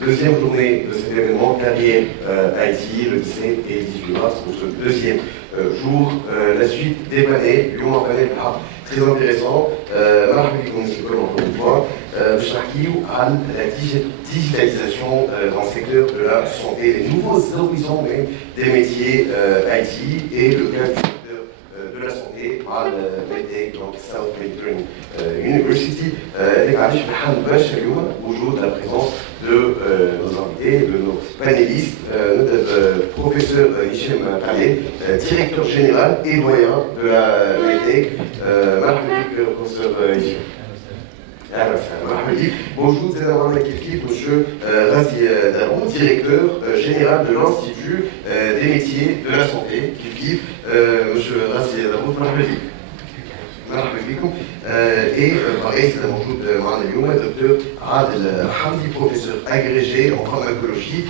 Deuxième journée de cet événement, carrière IT, le 17 et 18 mars, pour ce deuxième jour. La suite des panels, Lyon un panel très intéressant. مرحبا بكم مسيو encore une fois. باش نحكيو على la digitalisation dans le secteur de la santé, les nouveaux horizons même des métiers IT et le cas du secteur de la santé مع الميديك donc South Mediterranean University. اللي علاش فرحان برشا اليوم بوجود la présence de nos invités, de nos panélistes, professeur Hichem Khaled, directeur général et doyen de la MEDEC. مرحبا بك professeur Hichem. Bonjour, c'est d'avoir l'équipe, monsieur Razi Daron, directeur général de l'Institut des métiers de la santé, monsieur Razi Daron, مرحبا بكم. Et pareil, c'est موجود معنا اليوم docteur Adel Hamdi, professeur agrégé en pharmacologie,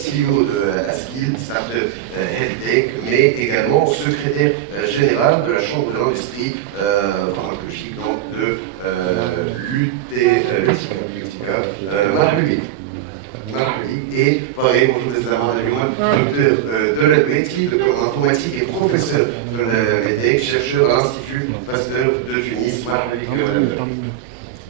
CEO de Askil, start-up HealthTech, mais également secrétaire général de la Chambre de l'industrie pharmacologique donc de l'UTICA. Et pareil, bonjour des amants docteur de la métier de informatique et professeur de la MEDEC, chercheur à l'Institut Pasteur de Tunis.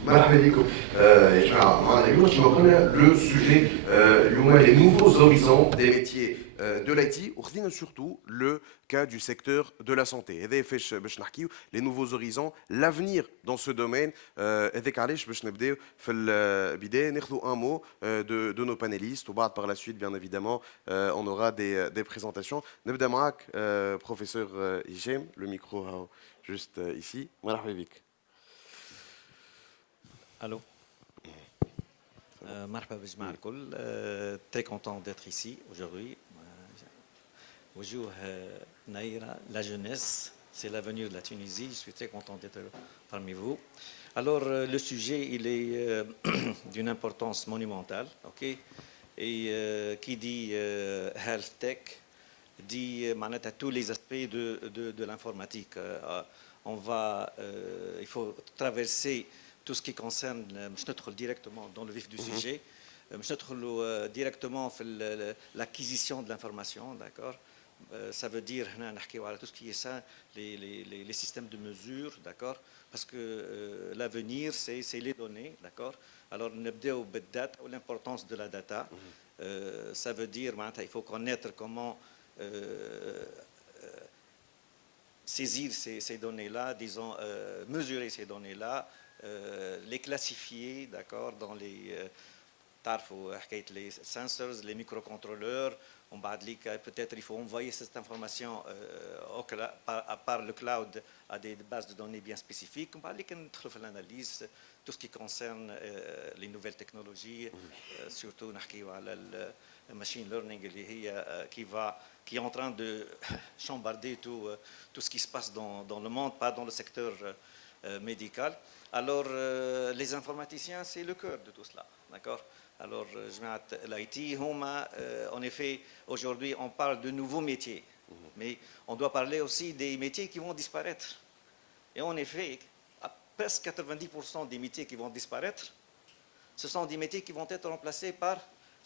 مرحبا بكم يا جماعه معنا اليوم كما قلنا لو سوجي اليوم les nouveaux horizons des métiers de l'IT وخذينا surtout le cas du secteur de la santé. هذا فاش باش نحكيو les nouveaux horizons, l'avenir dans ce domaine. هذاك علاش باش نبداو في البدايه ناخذوا un mot de nos panélistes وبعد par la suite bien évidemment on aura des présentations. نبدا معك professeur Hichem, le micro juste ici. مرحبا بك. Allô. Marhaba b'jma' al-kull. Très content d'être ici aujourd'hui. Bonjour Naïra, la jeunesse, c'est l'avenir de la Tunisie. Je suis très content d'être parmi vous. Alors le sujet, il est d'une importance monumentale, ok. Et qui dit health tech dit à tous les aspects de l'informatique. Il faut traverser tout ce qui concerne, je ندخل directement dans le vif du sujet, je ندخل directement l'acquisition de l'information, d'accord. Ça veut dire tout ce qui est ça, les systèmes de mesure, d'accord, parce que l'avenir c'est les données, d'accord. Alors نبداو بالدata ou l'importance de la data. Ça veut dire il faut connaître comment saisir ces données-là, disons mesurer ces données-là, les classifier, d'accord, dans les les sensors, les microcontrôleurs. On va dire que peut-être il faut envoyer cette information par le cloud à des bases de données bien spécifiques. On va dire qu'on trouve l'analyse, tout ce qui concerne les nouvelles technologies, surtout le machine learning qui est en train de chambarder tout ce qui se passe dans le monde, pas dans le secteur médical. Alors, les informaticiens, c'est le cœur de tout cela, d'accord. Alors, l'IT, en effet, aujourd'hui, on parle de nouveaux métiers, mais on doit parler aussi des métiers qui vont disparaître. Et en effet, presque 90% des métiers qui vont disparaître, ce sont des métiers qui vont être remplacés par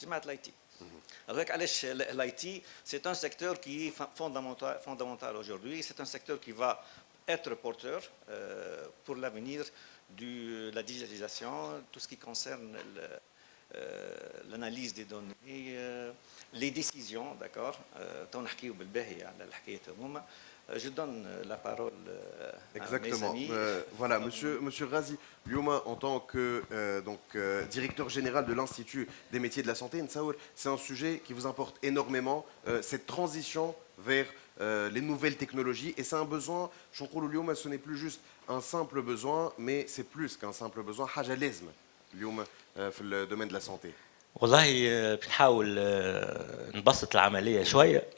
l'IT. Avec l'IT, c'est un secteur qui est fondamental aujourd'hui. C'est un secteur qui va être porteur pour l'avenir de la digitalisation, tout ce qui concerne l'analyse des données, les décisions, d'accord. Je donne la parole Exactement. à mes amis. Voilà, monsieur Razi, Lyouma, en tant que directeur général de l'Institut des métiers de la santé, c'est un sujet qui vous importe énormément, cette transition vers les nouvelles technologies. Et c'est un besoin, je crois que Lyouma, ce n'est plus juste un simple besoin, mais c'est plus qu'un simple besoin. حاجة لازمة اليوم في الدومين de la santé. والله بنحاول نبسط العمليه شويه.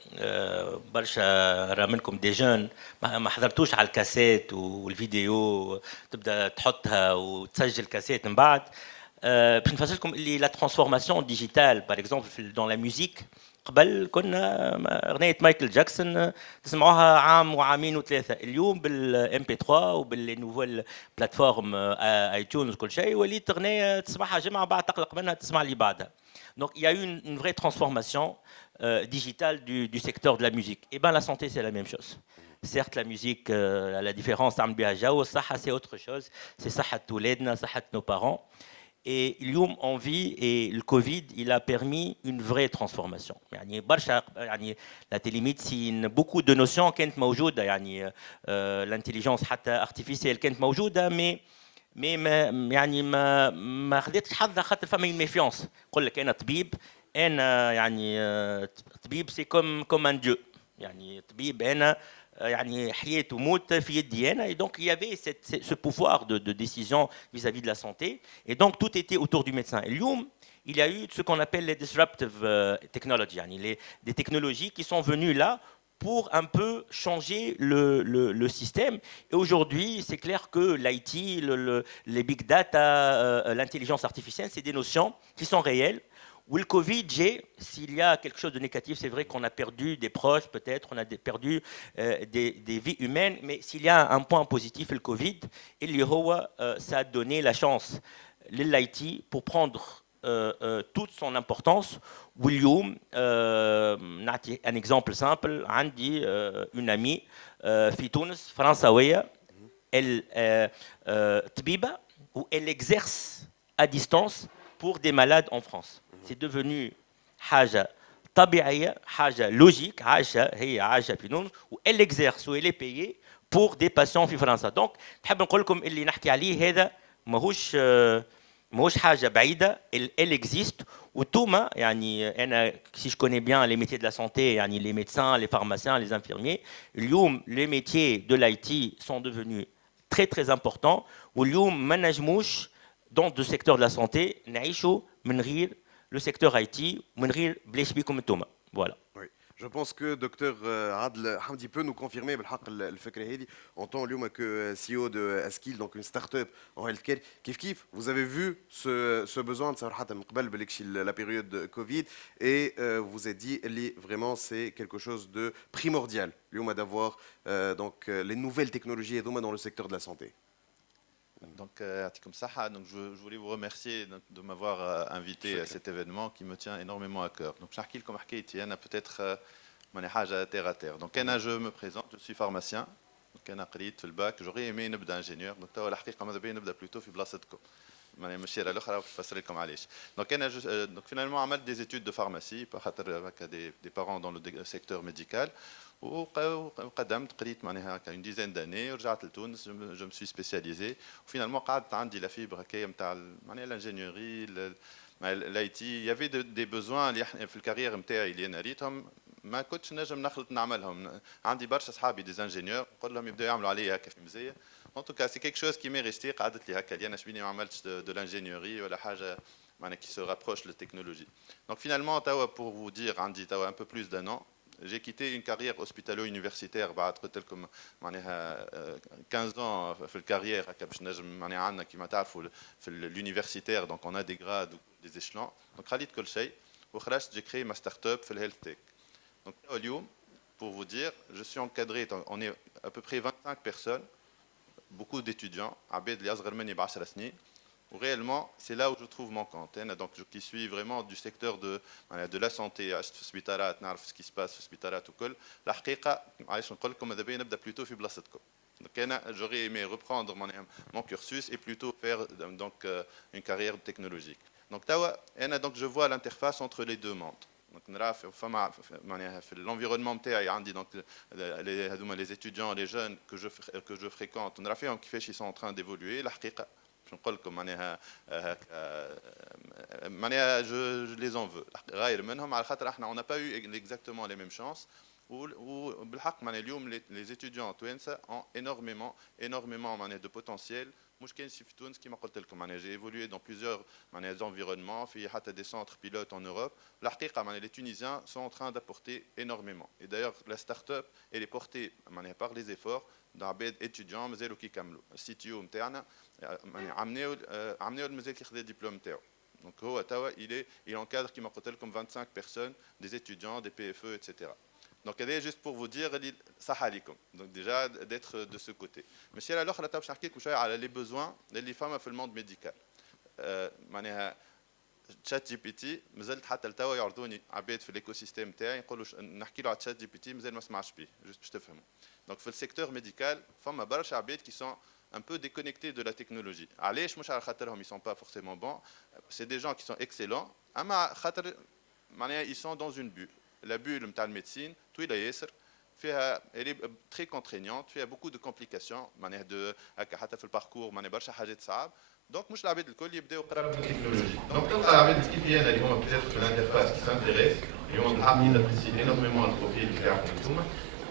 برشا منكم دي جون ما حضرتوش على الكاسيت والفيديو، تبدا تحطها وتسجل كاسيت من بعد. باش نفسر لكم اللي لا ترانسفورماسيون ديجيتال باغ اكزومبل dans la musique قبل كنا اغنيه مايكل جاكسون تسمعوها عام وعامين وثلاثه. اليوم بالام بي 3 وبالنوفل بلاتفورم اي تونز وكل شيء وليت اغنيه تسمعها جمعه بعد تقلق منها تسمع اللي بعدها. Donc il y a eu une vraie transformation digitale du secteur de la musique. Et bien la santé c'est la même chose. Certes la musique la différence تعمل بها جو، الصحه c'est autre chose. C'est صحه ولادنا صحه nos parents. Et اليوم on vit et le Covid il a permis une vraie transformation. يعني برشا يعني la télémédecine beaucoup de notions كانت موجوده يعني l'intelligence حتى artificielle كانت موجوده مي ما يعني ما خدتش حظها خاطر فما une méfiance. يقول لك انا طبيب، انا يعني طبيب سي كوم ان ديو، يعني طبيب انا يعني حياة وموت في يدي انا. Et donc il y avait ce pouvoir de décision vis-à-vis de la santé et donc tout était autour du médecin. Et اليوم il y a eu ce qu'on appelle les disruptive technologies, يعني des technologies qui sont venues là pour un peu changer le système. Et aujourd'hui, c'est clair que l'IT, les big data, l'intelligence artificielle, c'est des notions qui sont réelles. Où le Covid, s'il y a quelque chose de négatif, c'est vrai qu'on a perdu des proches, peut-être, on a perdu des vies humaines, mais s'il y a un point positif, le Covid, ça a donné la chance l'IT pour prendre toute son importance. واليوم نعطي un exemple simple. عندي une amie في تونس فرنساوية، elle طبيبة où elle exerce à distance pour des malades en France. C'est devenu حاجة طبيعية، حاجة لوجيك، هي عايشة في تونس و elle exerce و elle est payée pour des patients في فرنسا. donc نحب نقول لكم اللي نحكي عليه هذا ماهوش حاجة بعيدة، elle existe. وتوما يعني انا si je connais bien les métiers de la santé يعني les médecins, les pharmaciens, les infirmiers، اليوم les métiers de l'IT sont devenus très très importants. واليوم ما نجموش dans le secteur de la santé نعيشوا من غير le secteur IT ومن غير بلاش بيكم انتوما. voilà. Je pense que Dr Adel Hamdi peut nous confirmer en tant que CEO de Skill, donc une start-up en healthcare. Kif, vous avez vu ce besoin de la période Covid et vous avez dit vraiment c'est quelque chose de primordial d'avoir donc les nouvelles technologies dans le secteur de la santé. Donc, je voulais vous remercier de m'avoir invité à cet événement qui me tient énormément à cœur. Donc, peut-être terre à terre. Donc, je me présente, je suis pharmacien. Donc, قريت في الباك. J'aurais aimé نبدا ingénieur. Donc, الحقيقة ماذا بيا نبدا plutôt في بلاصتكم. ماشي على الاخرى نفسر لكم علاش. Donc, finalement عملت des études de pharmacie خاطر des parents dans le secteur médical. وقدمت قريت معناها une dizaine d'années ورجعت لتونس. Je me suis spécialisé. Finalement قعدت عندي la fibre هكايا نتاع معناها l'ingénierie l'IT. Il y avait des besoins في الكارير نتاعي اللي انا ريتهم ما كنتش نجم نخلط نعملهم. عندي برشا اصحابي دي انجينيور نقول لهم يبداو يعملوا عليا هكا في مزيه. En tout cas, c'est quelque chose qui m'est resté. قعدت لي هكا اللي انا شبيني ما عملتش de l'ingénierie ولا حاجه معناها qui se rapproche de la technologie. Donc finalement pour vous dire عندي un peu plus d'un an. J'ai quitté une carrière hospitalo-universitaire بعد قلت لكم معناها 15 ans في الكارير هكا باش نجم معناها عندنا كيما تعرفوا في l'universitaire donc on a des grades ou des échelons. Donc خليت كل شيء وخرجت j'ai créé ma start-up في الهيلث تك. Donc اليوم pour vous dire je suis encadré, on est à peu près 25 personnes, beaucoup d'étudiants عباد اللي اصغر مني ب 10 سنين. Réellement, c'est là où je trouve mon compte. Donc, je qui suis vraiment du secteur de la santé, عشت في سبيطارات نعرف ce qui se passe في سبيطارات وكل. الحقيقة عايش نقول لكم ماذا بيا نبدا plutôt في بلاصتكم. Donc, j'aurais aimé reprendre mon cursus et plutôt faire donc une carrière technologique. Donc, donc je vois l'interface entre les deux mondes. Donc, نعرف فما معناها في l'environnement نتاعي عندي donc les étudiants, les jeunes que je fréquente, نعرفهم كيفاش ils sont en train d'évoluer. الحقيقة نقول لكم معناها je les en veux غير منهم على خاطر احنا on n'a pas eu exactement les mêmes chances. وبالحق معناها اليوم les étudiants توانسه ont énormément معناها de potentiel. مش كاين شي في تونس كيما قلت لكم معناها j'ai évolué dans plusieurs معناها environnements في حتى des centres pilotes en Europe. الحقيقه معناها les Tunisiens sont en train d'apporter énormément. Et d'ailleurs la start-up elle est portée معناها par les efforts d'عباد étudiants مازالوا كيكملوا. السي تي او نتاعنا عملوا مازال كياخذ الدبلوم نتاعو. Donc il encadre qui m'a comme 25 personnes, des étudiants, des PFE, etc. Donc, juste pour vous dire, ça halikum. Donc, déjà, d'être de ce côté. Mais si alors, je vais vous parler les besoins des femmes dans le monde médical. Chat GPT, مازال حتى لتوا يعرضوني عباد في l'écosystème تاعي يقولوا نحكي له على Chat GPT مازال ما سمعش بيه juste باش تفهموا. Donc في le secteur médical فما برشا عباد qui sont un peu déconnectés de la technologie. علاش مش على خاطرهم ils sont pas forcément bons, c'est des gens qui sont excellents اما خاطر معناها ils sont dans une bulle. La bulle نتاع الميديسين طويله ياسر فيها elle est très contraignante, فيها beaucoup de complications معناها de هكا حتى في الباركور معناها برشا حاجات صعاب. دونك مش العباد الكل يبداو قراب من التكنولوجيا دونك تلقى العباد كيف انا اللي هما بيتيتر في الانترفاس كي سانتيريس اللي هما بالحق يابريسي انورميمون البروفيل بتاعكم انتوما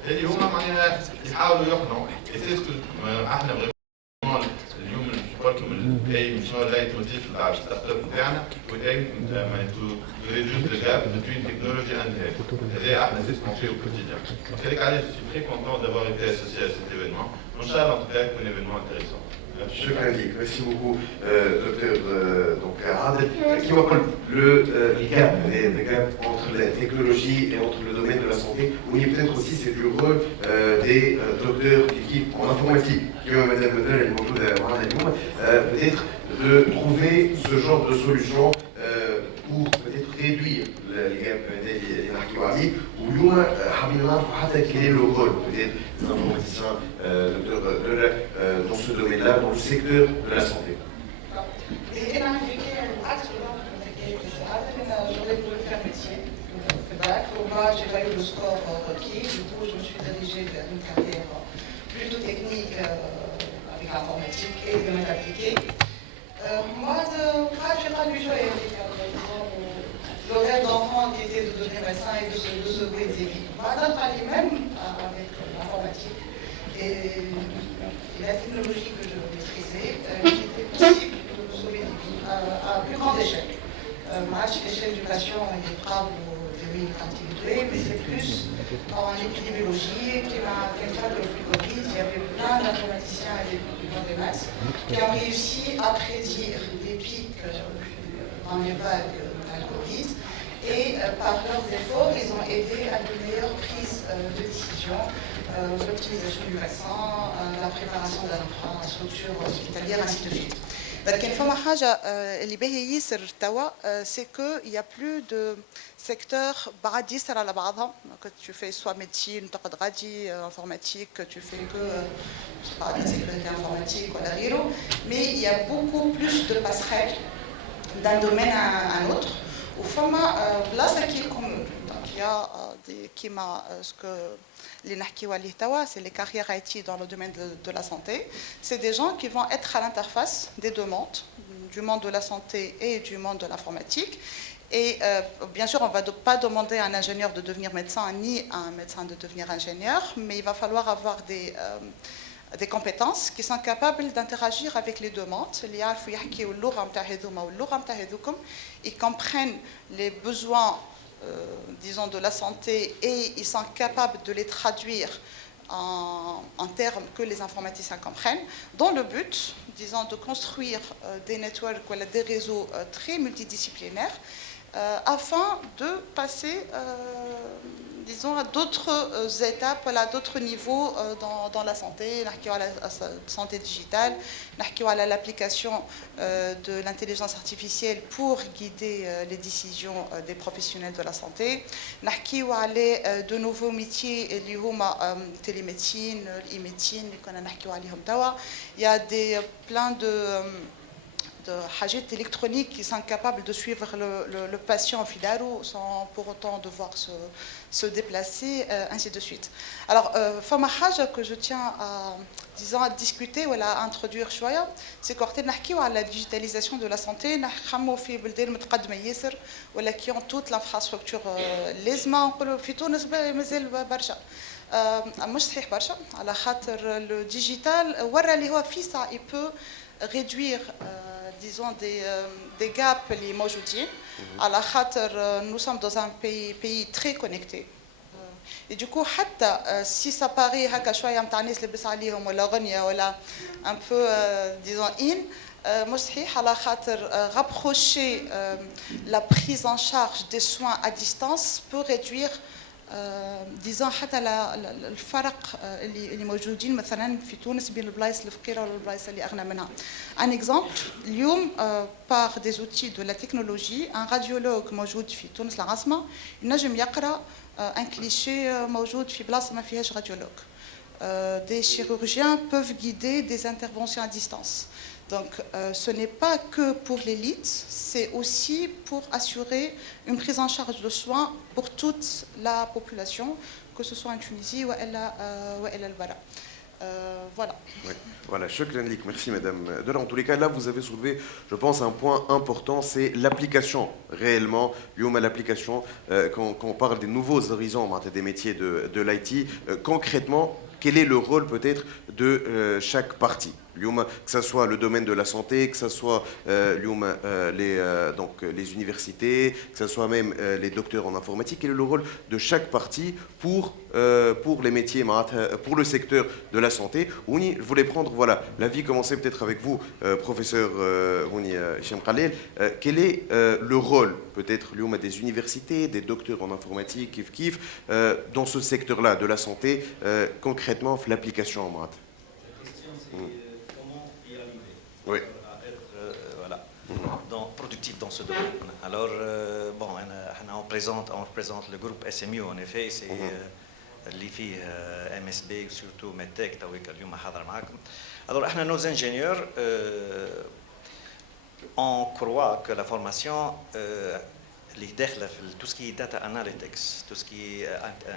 اللي هما معناها يحاولوا يقنعوا اساسكو احنا فريمون اليوم نقولكم الايم شنو اللايت موتيف تاع الستارت اب بتاعنا والايم معناها تو ريدوس ذا جاب بين تكنولوجي اند هذا احنا سي سكون في كوتيديان دونك هذيك علاش جو سي تري كونتون دافوار ايتي اسوسيي ا سيت ايفينمون ان شاء الله ان توكا يكون ايفينمون انتريسون. Merci beaucoup, docteur Adel, qui m'appelle le gap entre la technologie et entre le domaine de la santé. Oui, peut-être aussi c'est le rôle des docteurs qui en informatique, qui ont peut-être de trouver ce genre de solution pour peut-être réduire les gaps اللي نحكيو عليه واليوم حابين نعرفوا حتى quel est le rôle peut-être des informaticiens dans ce domaine-là, dans le secteur de la santé. Et j'aurais voulu faire métier. Moi, j'ai pas eu le score requis, du coup, je me suis dirigée vers une carrière plutôt technique avec l'informatique et le domaine appliqué. Moi, j'ai pas du choix. Le rêve d'enfant qui était de devenir médecin et de sauver des vies. Moi, je pas les mêmes avec l'informatique et la technologie que je maîtrisais, il était possible de sauver des vies à plus grande échelle. L'échelle du patient est des travaux individuels, mais c'est plus en épidémiologie, qui m'a fait le flux Covid. Il y avait plein d'informaticiens et des maths qui ont réussi à prédire les pics dans les vagues de la Covid. Et par leurs efforts, ils ont aidé à de meilleures prises de décision, l'optimisation du vaccin, la préparation de l'infrastructure hospitalière, ainsi de suite. لكن فما حاجة اللي باهي ياسر توا سي كو يا بلو دو سيكتور بعد ياسر على بعضهم que tu fais soit médecine تقعد غادي informatique tu fais que pas de sécurité informatique ولا غيره mais il y a beaucoup plus de passerelles d'un domaine à un autre وفما بلاصة كي كومون donc il y a des كيما ce que les نحكيو عليه توا c'est les carrières IT dans le domaine de la santé. C'est des gens qui vont être à l'interface des deux mondes, du monde de la santé et du monde de l'informatique. Et bien sûr, on ne va pas demander à un ingénieur de devenir médecin ni à un médecin de devenir ingénieur, mais il va falloir avoir des compétences qui sont capables d'interagir avec les deux mondes. Ils comprennent les besoins disons de la santé et ils sont capables de les traduire en termes que les informaticiens comprennent, dans le but, disons, de construire des networks ou des réseaux très multidisciplinaires afin de passer, disons, à d'autres étapes, à d'autres niveaux dans la santé. À la santé digitale, à l'application de l'intelligence artificielle pour guider les décisions des professionnels de la santé. À de nouveaux métiers, la télémédecine, l'e-médecine, il y a plein de حاجات électroniques qui sont capables de suivre le patient في دارو sans pour autant devoir se déplacer, ainsi de suite. Alors, فما حاجة que je tiens à discuter ou à introduire شوية, c'est qu'on نحكيو على la digitalisation de la santé, نحكمو في بلدان متقدمة ياسر ولا qui ont toute l'infrastructure لازمة, نقولوا في تونس مازال برشا. مش صحيح برشا على خاطر le digital ورا اللي هو في ساعة il peut réduire disons des gaps les موجودين على خاطر nous sommes dans un pays très connecté et du coup حتى si ça paraît هكا شويه نتاع الناس لبس عليهم ولا غنيه ولا un peu disons مش صحيح على خاطر rapprocher la prise en charge des soins à distance peut réduire disons حتى الفرق اللي موجودين مثلا في تونس بين البلايص الفقيره والبلايص اللي اغنى منها. ان اكزومبل اليوم par des outils de la technologie un radiologue موجود في تونس العاصمه ينجم يقرا un cliché موجود في بلاصه ما فيهاش راديولوج. Des chirurgiens peuvent guider des interventions à distance. Donc ce n'est pas que pour l'élite, c'est aussi pour assurer une prise en charge de soins pour toute la population, que ce soit en Tunisie ou à l'Albara. Voilà. Oui. Voilà, merci Madame Delors. En tous les cas, là, vous avez soulevé, je pense, un point important, c'est l'application réellement. L'application, quand on parle des nouveaux horizons, des métiers de l'IT, concrètement, quel est le rôle peut-être de chaque partie, que ce soit le domaine de la santé, que ce soit les universités, que ce soit même les docteurs en informatique, quel est le rôle de chaque partie pour les métiers, pour le secteur de la santé. Je voulais prendre l'avis, commencer peut-être avec vous, professeur Hichem Khalel. Quel est le rôle peut-être des universités, des docteurs en informatique, dans ce secteur-là de la santé, concrètement, l'application en maths? Comment y arriver oui. à être productif dans ce domaine. Alors, bon, on présente le groupe SMU, en effet, c'est اللي فيه MSB surtout MedTech تويك اليوم حاضر معكم. Alors, nos ingénieurs, on croit que la formation اللي داخله في tout ce qui est data analytics, tout ce qui est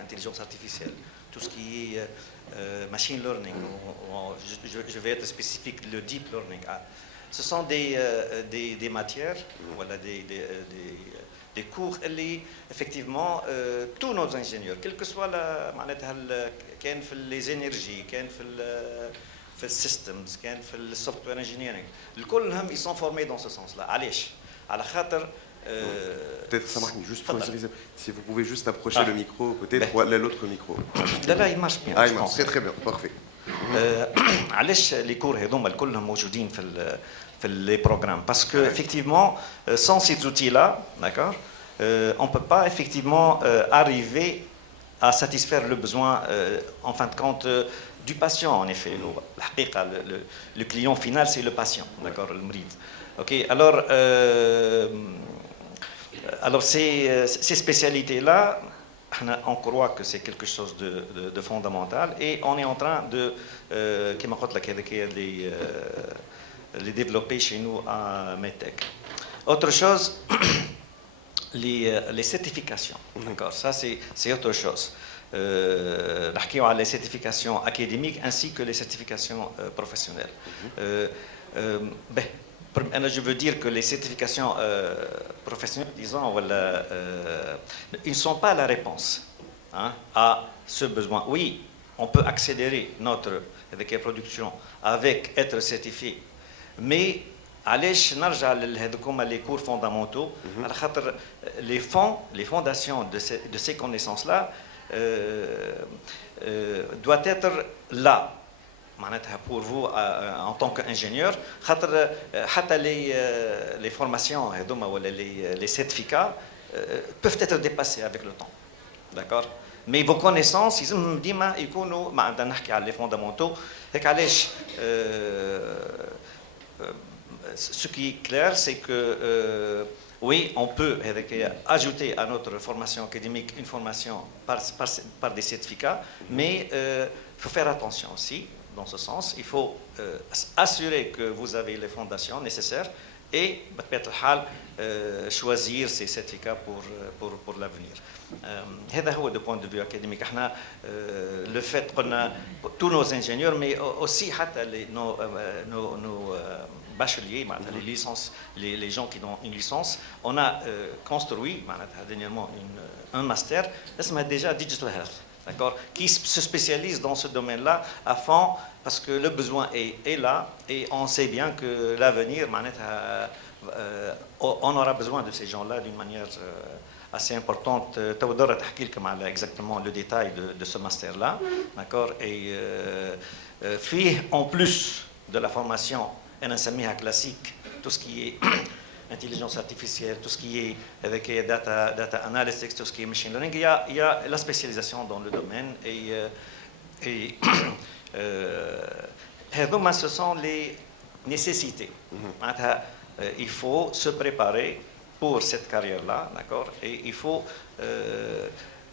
intelligence artificielle, tout ce qui est machine learning, je vais être spécifique, le deep learning. Ce sont des matières, voilà, des cours اللي effectivement tous nos ingénieurs, quel que soit معناتها كان في les énergies, كان في السيستمز، كان في السوفت وير انجينيرينغ، الكلهم ils sont formés dans ce sens là. علاش؟ على خاطر peut-être ça marche juste si vous pouvez juste approcher le micro peut-être ou l'autre micro. لا il marche bien. Il marche très bien, parfait. علاش les cours هذوما كلهم موجودين في les programmes parce que effectivement sans ces outils là, d'accord, on peut pas effectivement arriver à satisfaire le besoin en fin de compte du patient en effet. Le client final c'est le patient, d'accord, le مريض. OK, alors ces spécialités là, on croit que c'est quelque chose de fondamental et on est en train de كما قلت لك هذيك les développer chez nous à MedTech. Autre chose, les certifications, d'accord, ça c'est autre chose. نحكيو على les certifications académiques ainsi que les certifications professionnelles. Je veux dire que les certifications professionnelles, disons, ils ne sont pas la réponse à ce besoin. Oui, on peut accélérer notre production avec être certifié, mais علاش نرجع لهذوكم les cours fondamentaux على خاطر les fondations de ces connaissances là doit être là معناتها pour vous en tant qu'ingénieur خاطر حتى les formations هذوما ولا les certificats peuvent être dépassés avec le temps, d'accord, mais vos connaissances لازم ديما يكونوا ما عندنا نحكي على les fondamentaux. هيك علاش ce qui est clair, c'est que oui, on peut ajouter à notre formation académique une formation par des certificats, mais il faut faire attention aussi dans ce sens. Il faut assurer que vous avez les fondations nécessaires et choisir ces certificats pour l'avenir. هذا هو du point de vue académique. Le fait qu'on a tous nos ingénieurs, mais aussi nos bacheliers, les licences, les gens qui ont une licence, on a construit dernièrement un master, c'est déjà Digital Health, d'accord, qui se spécialise dans ce domaine-là à fond parce que le besoin est là et on sait bien que l'avenir, on aura besoin de ces gens-là d'une manière assez importante. Taoudora تحكي لكم على exactement le détail de ce master-là, d'accord, et فيه en plus de la formation أنا نسميها classique, tout ce qui est intelligence artificielle, tout ce qui est avec data analytics, tout ce qui est machine learning, il y a la spécialisation dans le domaine et ce sont les nécessités. Il faut se préparer pour cette carrière-là, d'accord? Et il faut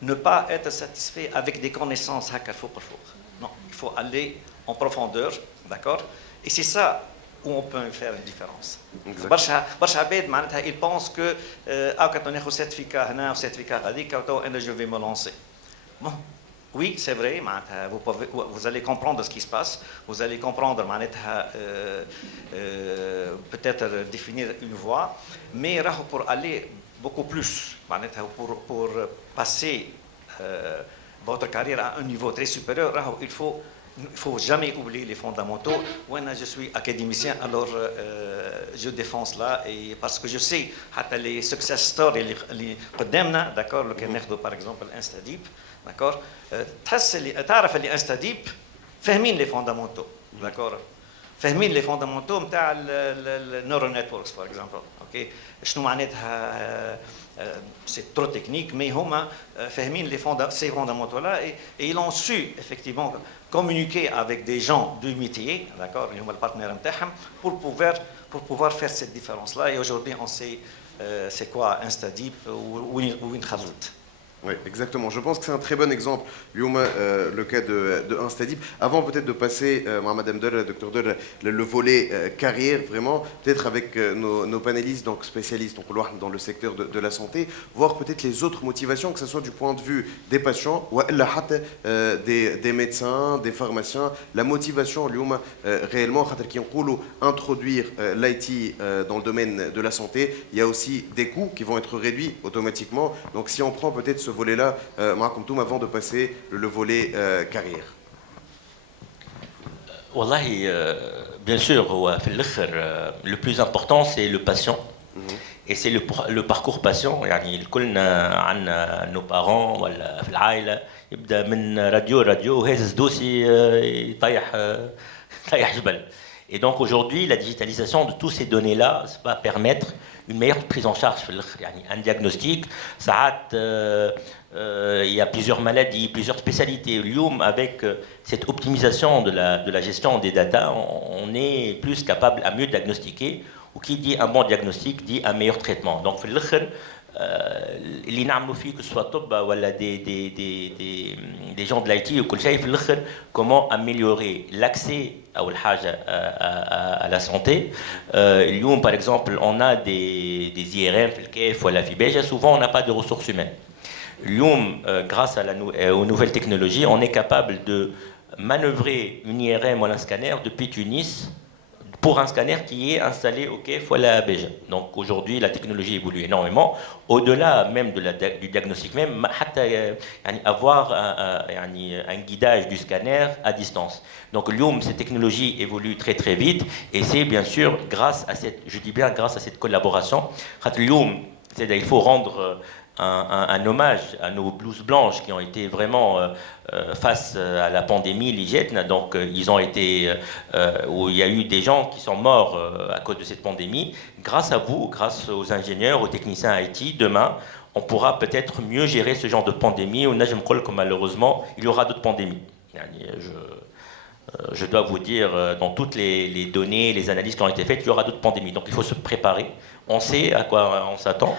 ne pas être satisfait avec des connaissances hacker pour four. Non, il faut aller en profondeur, d'accord? Et c'est ça où on peut faire une différence. برشا عباد معناتها ils pensent que quand on a un certificat هنا ou certificat هذيك je vais me lancer. Bon, oui, c'est vrai, vous allez comprendre ce qui se passe, vous allez comprendre peut-être définir une voie, mais pour aller beaucoup plus, pour passer votre carrière à un niveau très supérieur, il faut jamais oublier les fondamentaux. Moi, je suis académicien, alors je défends cela, et parce que je sais, les success stories, d'accord, le Canada par exemple, Instadeep, d'accord, تعرف اللي انستاديب فاهمين لي فوندامونتو داكور فاهمين لي فوندامونتو نتاع النيورال نتوركس فور اكزامبل اوكي شنو معناتها سي ترو تكنيك مي هما فاهمين لي سي فوندامونتو لا et ils ont su effectivement communiquer avec des gens du métier d'accord اللي هما البارتنير نتاعهم pour pouvoir faire cette différence là, et aujourd'hui on sait c'est quoi Instadeep وين خرجت. Oui, exactement. Je pense que c'est un très bon exemple, Lyouma, le cas de Instadeep. Avant peut-être de passer, Madame Dol, Dr Dol, le volet carrière, vraiment, peut-être avec nos panélistes, donc spécialistes dans le secteur de la santé, voir peut-être les autres motivations, que ce soit du point de vue des patients ou des médecins, des pharmaciens. La motivation, Lyouma, réellement, qui ont introduire l'IT dans le domaine de la santé, il y a aussi des coûts qui vont être réduits automatiquement. Donc si on prend peut-être ce volet-là, avant de passer le volet carrière. Wallahi, bien sûr, le plus important c'est le patient. Et c'est le parcours patient. يعني كلنا عندنا nos parents ولا في العائلة يبدأ من راديو وهز دوسي يطيح جبل. Et donc aujourd'hui, la digitalisation de tous ces données-là va permettre une meilleure prise en charge. Un diagnostic, il y a plusieurs maladies, plusieurs spécialités. Avec cette optimisation de la gestion des data, on est plus capable à mieux diagnostiquer. Ou qui dit un bon diagnostic dit un meilleur traitement. Donc, اللي نعملوا فيه que ce soit طب ولا des gens de l'IT وكل شيء في الاخر comment améliorer l'accès أول حاجة à la santé. اليوم par exemple on a des IRM في الكيف ولا في بيجا, souvent on n'a pas de ressources humaines. اليوم grâce aux nouvelles technologies on est capable de manœuvrer une IRM ou un scanner depuis Tunis pour un scanner qui est installé au Kef ou à la Béja. Donc aujourd'hui, la technologie évolue énormément. Au-delà même du diagnostic même, avoir un guidage du scanner à distance. Donc ces technologies évoluent très très vite, et c'est bien sûr grâce à cette collaboration. Il faut rendre un hommage à nos blouses blanches qui ont été vraiment face à la pandémie, donc ils ont été où il y a eu des gens qui sont morts à cause de cette pandémie. Grâce à vous, grâce aux ingénieurs, aux techniciens IT, demain on pourra peut-être mieux gérer ce genre de pandémie. Malheureusement il y aura d'autres pandémies. Je dois vous dire, dans toutes les données, les analyses qui ont été faites, il y aura d'autres pandémies. Donc il faut se préparer. On sait à quoi on s'attend.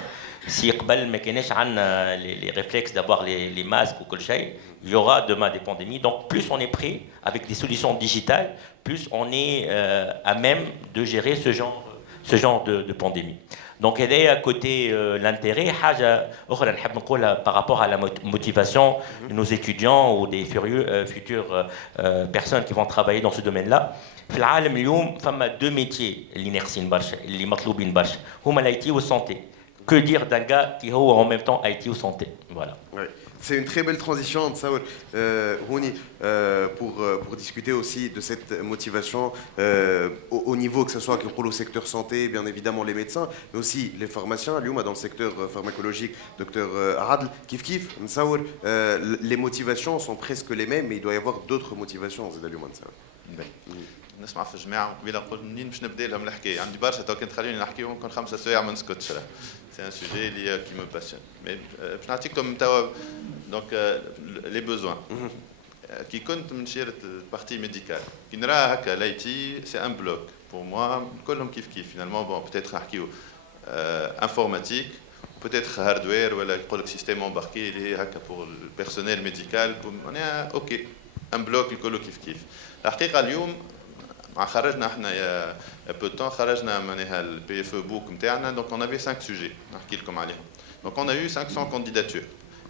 Si on a les réflexes d'avoir les masques ou quelque chose, il y aura demain des pandémies. Donc plus on est prêt avec des solutions digitales, plus on est à même de gérer ce genre de pandémie. Donc il y a à côté l'intérêt, par rapport à la motivation de nos étudiants ou des futures personnes qui vont travailler dans ce domaine-là. في العالم اليوم فما deux métiers اللي ناقصين برشا اللي مطلوبين برشا هما l'IT والsanté. Que dire d'un gars qui est en même temps IT ou santé? Voilà. Ouais. C'est une très belle transition, Rouni, pour discuter aussi de cette motivation au niveau que ce soit au secteur santé, bien évidemment les médecins, mais aussi les pharmaciens. Lyouma, dans le secteur pharmacologique, docteur Adl, Kif, les motivations sont presque les mêmes, mais il doit y avoir d'autres motivations. نسمع في الجماعه بلا نقول منين باش نبدا لهم الحكايه عندي برشا تو كنت خليني نحكي ممكن 5 سوايع ما نسكتش راه سي ان سوجي اللي كي مو باسيون مي باش نعطيكم توا دونك لي بوزوان كي كنت من شيرة البارتي ميديكال كي نراها هكا لاي تي سي ان بلوك بور موا كلهم كيف كيف فينالمون بون بوتيتر نحكيو انفورماتيك بوتيتر هاردوير ولا يقول لك سيستيم امباركي اللي هي هكا بور البيرسونيل ميديكال معناها اوكي ان بلوك الكل كيف كيف الحقيقه اليوم خرجنا احنا يا بو تون خرجنا معناها البي اف بوك نتاعنا دونك اون افي 5 سوجي نحكي لكم عليهم دونك اون ا يو 500 كانديداتور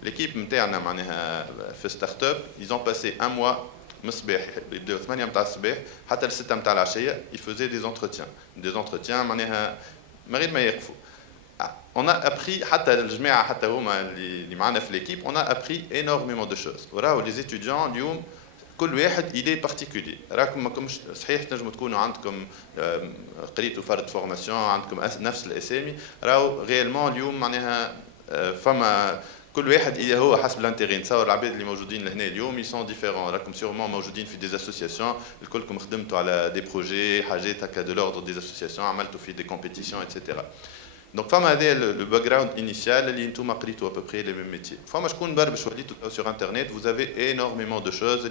l'équipe نتاعنا معناها في ستارت اب ils ont passé un mois من الصباح يبداو 8 نتاع الصباح حتى ل 6 نتاع العشيه ils faisaient des entretiens معناها من غير ما يقفوا on a appris حتى الجماعه حتى هما اللي معنا في ليكيب on a appris énormément de choses وراهو les étudiants اليوم كل واحد إلي بارتيكولي راكم ماكمش صحيح تنجموا تكونوا عندكم قريتوا فرد فورماسيون عندكم نفس الاسامي راهو ريالمون اليوم معناها فما كل واحد إلي هو حسب الانتيغي نتصور العباد اللي موجودين لهنا اليوم يسون ديفيرون راكم سيغمون موجودين في دي اسوسياسيون الكلكم خدمتوا على دي بروجي حاجات هكا دو لوردر دي اسوسياسيون عملتوا في دي كومبيتيسيون اتسيتيرا Donc, femme a le background initial, elle est tout à peu près les mêmes métiers. Femme, je connais barbe sur Internet, vous avez énormément de choses.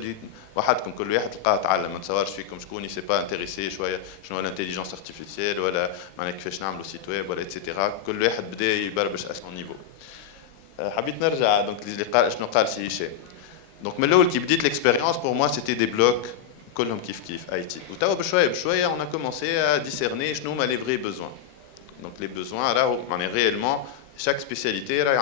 واحد comme كل واحد تلقاه تعلم ما تصورش فيكم شكون يسي با انتريسي شويه شنو الانتيليجنس ارتيفيسيال ولا معناها كيفاش نعملوا سيت ويب ولا اتسيتيرا كل واحد بدا يبربش à son niveau. حبيت نرجع دونك اللي قال شنو قال سي هشام. دونك من الاول كي بديت l'expérience pour moi c'était des blocs كلهم كيف اي تي وتوا بشويه on a commencé à discerner شنو هما les vrais besoins. Donc les besoins, là, réellement, chaque spécialité, là,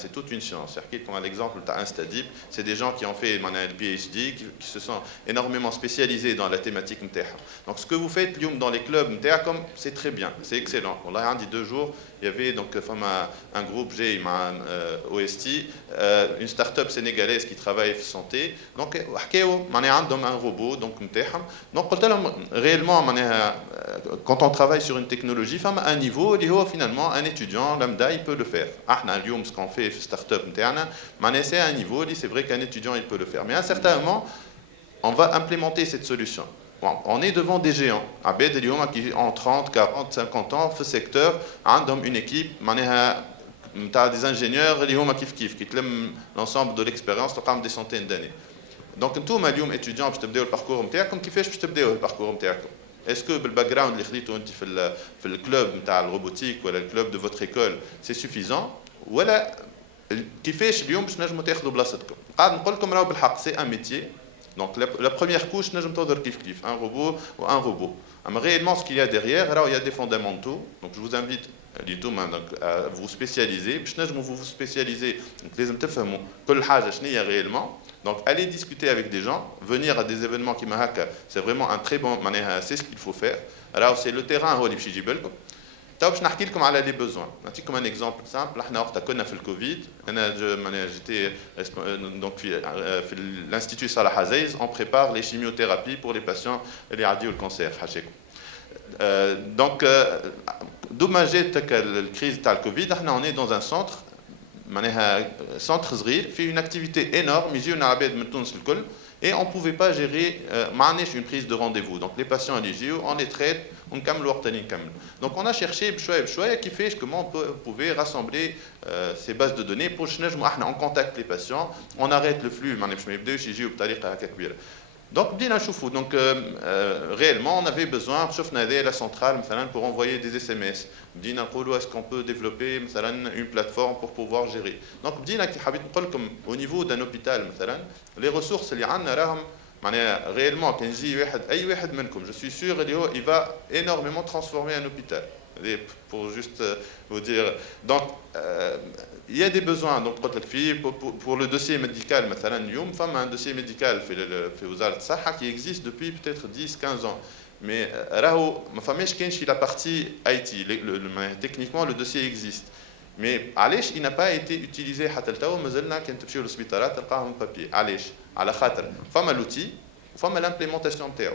c'est toute une science. Comme l'exemple de Instadip, c'est des gens qui ont fait le PhD, qui se sont énormément spécialisés dans la thématique Mteha. Donc ce que vous faites dans les clubs Mteha, c'est très bien, c'est excellent. Là, il y a 2 jours, il y avait donc un groupe, j'ai OST, une start-up sénégalaise qui travaille en santé. Donc, ils ont un robot, donc Mteha. Donc, réellement, quand on travaille sur une technologie, à un niveau, finalement, un étudiant lambda, il peut le faire. Ce qu'on fait في start-up interne, c'est un niveau, c'est vrai qu'un étudiant, il peut le faire. Mais à un certain moment, on va implémenter cette solution. Bon, on est devant des géants. Qui ont 30, 40, 50 ans, في secteur, ont une équipe, des ingénieurs, qui tlem l'ensemble de l'expérience, des centaines d'années. Donc, tout le étudiant, je te dis le parcours, كيفاش باش تبداو الباركور نتاعكم. Est-ce que le background اللي خديتو انت في الكلوب نتاع الروبوتيك ولا الكلوب دو فوتر ايكول سي سوفيزون ولا كيفاش اليوم باش نجموا تاخذوا بلاصتكم قاعد نقول لكم راهو بالحق سي ان ميتيي دونك لا بروميير كوش نجم تهضر كيف ان روبو و ان روبو اما réellement ce qu'il y a derrière راهو il y a des fondamentaux donc je vous invite à vous spécialiser باش نجموا vous spécialiser donc لازم تفهموا كل حاجه شنو هي réellement. Donc, aller discuter avec des gens, venir à des événements qui m'ahaka, c'est vraiment un très bon manière, c'est ce qu'il faut faire. Alors, c'est le terrain où les jibelkom. طيب باش نحكي لكم على لي بوزوان نعطيكم ان اكزومبل سامبل احنا وقتها كنا في الكوفيد انا جيتي دونك في الانستيتوت صلاح عزيز اون بريبار لي شيميوثيرابي بور لي باسيون اللي عديوا الكونسير حاشاكم دونك دوما جات الكريز تاع الكوفيد احنا اون دون ان سونتر معناها سونتر صغير فيه اون اكتيفيتي انورم يجيونا عباد من تونس الكل et on ne pouvait pas gérer une prise de rendez-vous. Donc les patients éligibles, on les traite, on camle l'ortaline camle. Donc on a cherché qui fait comment on pouvait rassembler ces bases de données pour que on contacte les patients, on arrête le flux, donc donc réellement on avait besoin de la centrale pour envoyer des SMS. Est-ce qu'on peut développer une plateforme pour pouvoir gérer. Donc au niveau d'un hôpital les ressources réellement je suis sûr il va énormément transformer un hôpital. Pour juste vous dire donc il y a des besoins donc pour le dossier médical un dossier médical qui existe depuis peut-être 10-15 ans mais la partie IT techniquement le dossier existe mais علاش il n'a pas été utilisé حتى لتو مازلنا كان تمشيو للسبيطارات تلقاهم بابي علاش على خاطر فما لوتي وفما لامبليمونطاسيون تاعو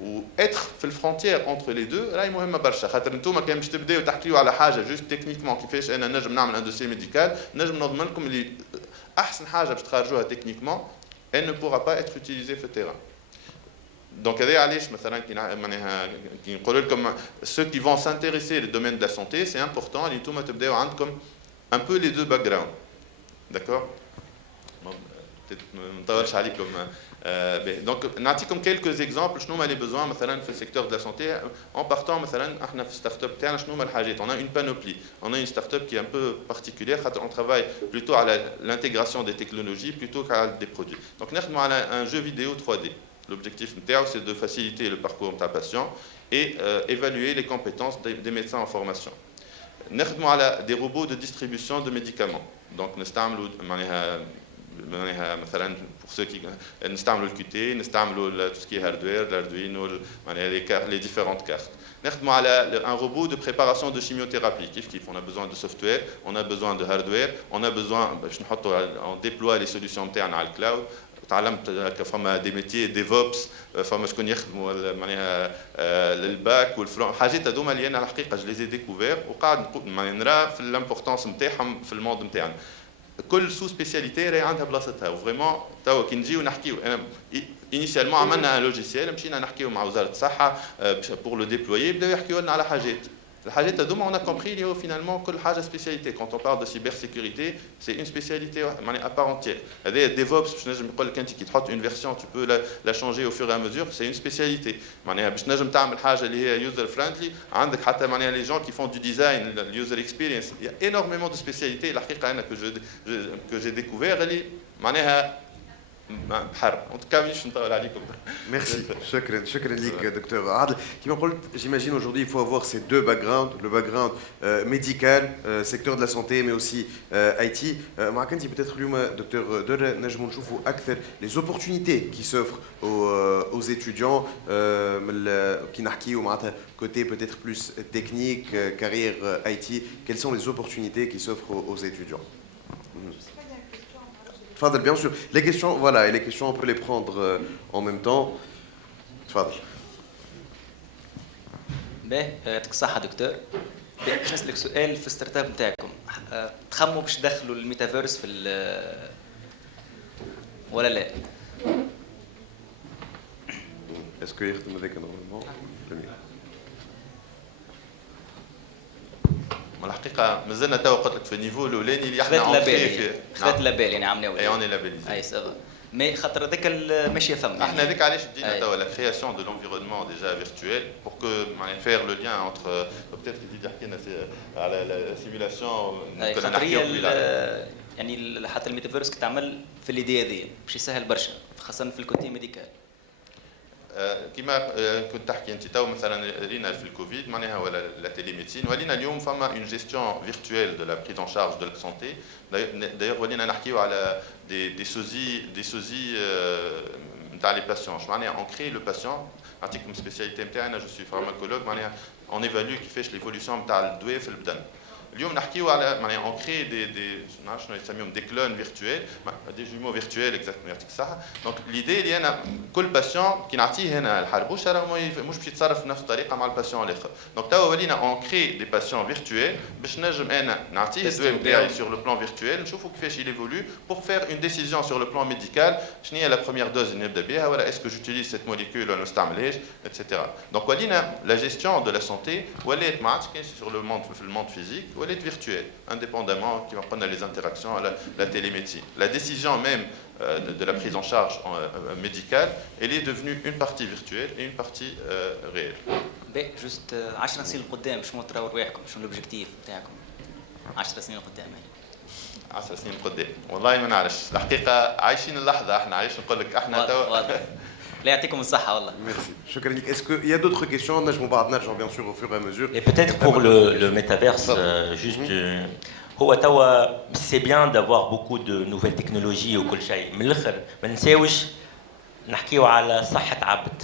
وêtre في الفرونتيير انتر لي دو راهي مهمه برشا خاطر نتوما كان باش تبداو تحكيو على حاجه جوست تكنيكمون كيفاش انا نجم نعمل ان دوسي ميديكال نجم نضمن لكم اللي احسن حاجه باش تخرجوها تكنيكمون elle ne pourra pas être utilisée في التيران Donc, ceux qui vont s'intéresser au domaine de la santé, c'est important, un peu les deux backgrounds. D'accord? Donc, نعطيكم quelques exemples شنو هما les besoins مثلا في السيكتور de la santé en partant مثلا احنا في الستارت اب تاعنا شنو هما الحاجات. On a une panoplie, on a une start-up qui est un peu particulière, on travaille plutôt à l'intégration des technologies plutôt qu'à des produits. Donc نخدموا على un jeu vidéo 3D. L'objectif نتاعو c'est de faciliter le parcours de ta patient et évaluer les compétences des médecins en formation. نخدموا على des robots de distribution de médicaments. Donc نستعملوا مثلا pour ceux qui نستعملوا الQT نستعملوا tout ce qui est hardware l'Arduino les différentes cartes. نخدموا على un robot de préparation de chimiothérapie. كيف on a besoin de software, on a besoin de hardware, on a besoin باش نحطوا on déploie les solutions نتاعنا على الكلاود. تعلمت فما دي ميتي ديفوبس فما شكون يخدموا معناها الباك والفرون حاجات هذوما اللي انا الحقيقه جو لي ديكوفير وقاعد نرى في الامبورطونس نتاعهم في الموند نتاعنا. كل سو سبيسياليتي راهي عندها بلاصتها وفريمون توا كي نجيو نحكيو انا انيسيالمون عملنا ان لوجيسيال مشينا نحكيو مع وزاره الصحه بور لو ديبلويي بداو يحكيو لنا على حاجات. الحاجات هذوما on a compris اللي هو finalement كل حاجه spécialité. Quand on parle de cybersécurité, c'est une spécialité à part entière. هذا DevOps باش نجم نقول لك انت كي تحط une version tu peux la changer au fur et à mesure, c'est une spécialité. معناها باش نجم تعمل حاجه اللي هي user friendly عندك حتى معناها les gens qui font du design, le user experience. Il y a énormément de spécialités. الحقيقه انا que j'ai découvert اللي معناها Merci, shukran lik, docteur Adel. J'imagine aujourd'hui il faut avoir ces deux backgrounds, le background médical, secteur de la santé, mais aussi IT. Peut-être docteur Dore, نجموا نشوفوا أكثر les opportunités qui s'offrent aux étudiants qui نحكيو معناتها côté peut-être plus technique, carrière IT. Quelles sont les opportunités qui s'offrent aux étudiants? Tfadel, bien sûr. Les questions, voilà, et les questions, on peut les prendre en même temps. Tfadel. يعطيك الصحة دكتور. باش نسألك سؤال في الستارت اب نتاعكم. تخموا باش تدخلوا الميتافيرس في ولا لا؟ Est-ce que يخدم هذاك normalement? الحقيقه مازلنا توا قلت لك في النيفو الاولاني اللي احنا خذت لابال يعني عملناو اي اوني لابيليزي اي سافا مي خاطر هذاك ماشيه ثم احنا هذاك علاش بدينا توا لا كرياسيون دو لونفيرونمون ديجا فيرتويل بور كو معناها فير لو لين انتر بوتيتر يزيد يحكي لنا على لا سيمولاسيون كنا نحكيو يعني حتى الميتافيرس كتعمل في اليديه هذه باش يسهل برشا خاصه في الكوتي ميديكال. كما كنت تحكي انت تو مثلا لينا في الكوفيد معناها ولا لا تيليميديسين ولينا اليوم فما اون جيستيون فيرتويل دو لا بريز ان شارج دو لا سانتي. دايوغ ولينا نحكيو على دي سوزي نتاع لي باسيون. معناها اون كري لو باسيون نعطيكم سبيسياليتي نتاعي انا جو سوي فارماكولوج معناها اون ايفاليو كيفاش ليفوليسيون نتاع الدواء في البدن. اليوم نحكيو على معناها اون كري دي نعرف شنو يسميهم دي كلون فيرتويل دي جومو فيرتويل اكزاكتومون يعطيك الصحه. دونك ليدي اللي انا كل باسيون كي نعطيه هنا الحربوش راه مش باش يتصرف بنفس الطريقه مع الباسيون الاخر. دونك توا ولينا اون كري دي باسيون فيرتويل باش نجم انا نعطيه الدواء نتاعي سور لو بلان فيرتويل نشوفوا كيفاش يليفولو بور فير اون ديسيزيون سور لو بلان ميديكال شنو هي لا بروميير دوز اللي نبدا بها ولا اسكو جوتيليز سيت موليكول ولا نستعملهاش اتسيتيرا. دونك ولينا لا جيستيون دو لا سانتي ولات ما عادش كاينش سور لو موند في الموند فيزيك ولات فيرتويل indépendamment qui va prendre les interactions à la télémédecine. La décision même de la prise en charge médicale, elle est devenue une partie virtuelle et une partie réelle. Juste 10 سنين قدام شنو تراو رواحكم شنو الاوبجيكتيف نتاعكم 10 سنين قدام؟ 10 سنين قدام والله ما نعرفش الحقيقه عايشين اللحظه احنا عايش نقول لك احنا توا لا يعطيكم الصحة والله. Merci. شكرا لك. Est-ce qu'il y a d'autres questions? نجموا بعض نرجع bien sûr au fur et à mesure. Et peut-être pour le métaverse, juste هو توا c'est bien d'avoir beaucoup de nouvelles technologies وكل شيء. من الآخر ما نساوش نحكيو على صحة عبد.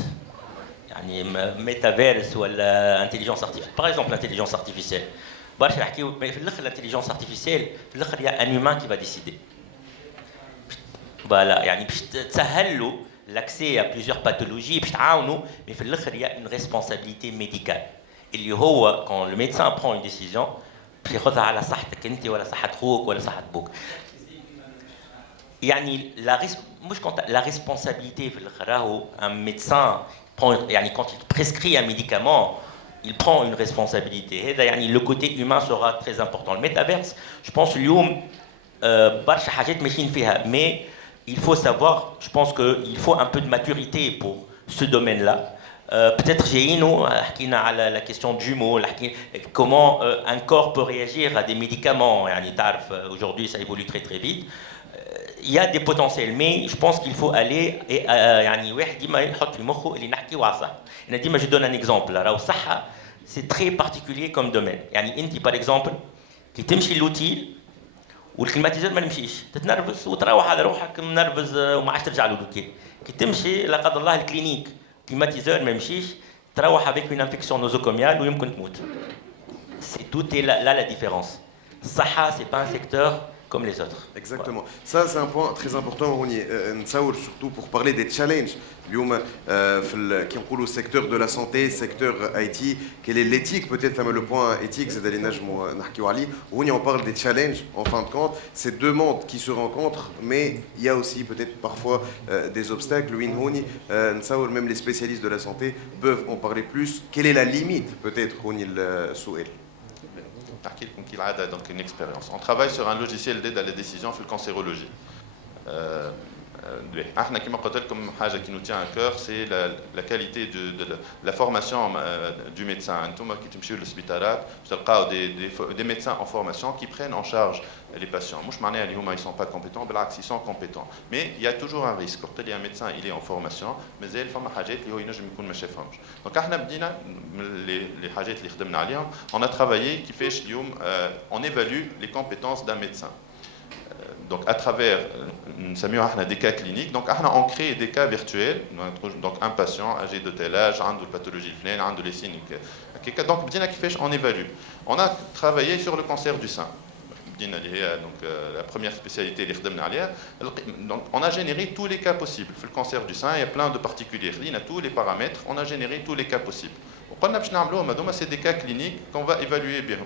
يعني métaverse ولا intelligence artificielle. Par exemple l'intelligence artificielle. برشا نحكيو في الآخر l'intelligence artificielle في الآخر il y a un humain qui va décider. Voilà يعني باش تسهل له l'accès à plusieurs pathologies, mais il y a une responsabilité médicale. اللي هو quand le médecin prend une décision, بياخذها على صحتك انت ولا صحة خوك ولا صحة بوك. يعني la responsabilité في الآخر راهو un médecin quand il prescrit un médicament, il prend une responsabilité. Le côté humain sera très important. Le métaverse, je pense, برشا حاجات ماشيين فيها, mais il faut savoir, je pense qu'il faut un peu de maturité pour ce domaine-là. Peut-être Géino, la question de jumeaux, comment un corps peut réagir à des médicaments. Aujourd'hui, ça évolue très très vite. Il y a des potentiels, mais je pense qu'il faut aller et je donne un exemple. C'est très particulier comme domaine. Par exemple, qui تمشي l'outil والكليماتيزور ما نمشيش تتنرفز وتروح على روحك منرفز وما عادش ترجع للوكي كي تمشي لا قدر الله الكلينيك كليماتيزور ما يمشيش تروح avec une infection nosocomiale ويمكن تموت. C'est tout est là la différence. الصحة c'est pas un secteur comme les autres. Exactement. Ça, c'est un point très important, Rony. Surtout pour parler des challenges. Qui ont le secteur de la santé, secteur IT, quelle est l'éthique peut-être, le point éthique, c'est d'aller on parle des challenges, en fin de compte. C'est deux mondes qui se rencontrent, mais il y a aussi peut-être parfois des obstacles. Même les spécialistes de la santé peuvent en parler plus. Quelle est la limite, peut-être, Rony Souel? Donc une expérience. On travaille sur un logiciel d'aide à la décision في الcancérologie. احنا كما قلت لكم حاجه qui nous tient à cœur, c'est la qualité de la formation du médecin. انتم كي تمشيو للسبيطارات تلقاو des médecins en formation qui prennent en charge les patients. مش معناها اللي هما ils sont pas compétents, بالعكس ils sont compétents. Mais il y a toujours un risque. وقت اللي un médecin il est en formation, مازال فما حاجات اللي هو ينجم يكون ما شافهمش. دونك احنا بدينا les حاجات اللي خدمنا عليهم, on a travaillé كيفاش اليوم on évalue les compétences d'un médecin. Donc à travers des cas cliniques, donc on crée des cas virtuels, donc un patient âgé de tel âge, a une pathologie, a les signes, donc on évalue. On a travaillé sur le cancer du sein. Donc la première spécialité, donc on a généré tous les cas possibles. Le cancer du sein, il y a plein de particuliers, il y a tous les paramètres, on a généré tous les cas possibles. C'est des cas cliniques qu'on va évaluer bien.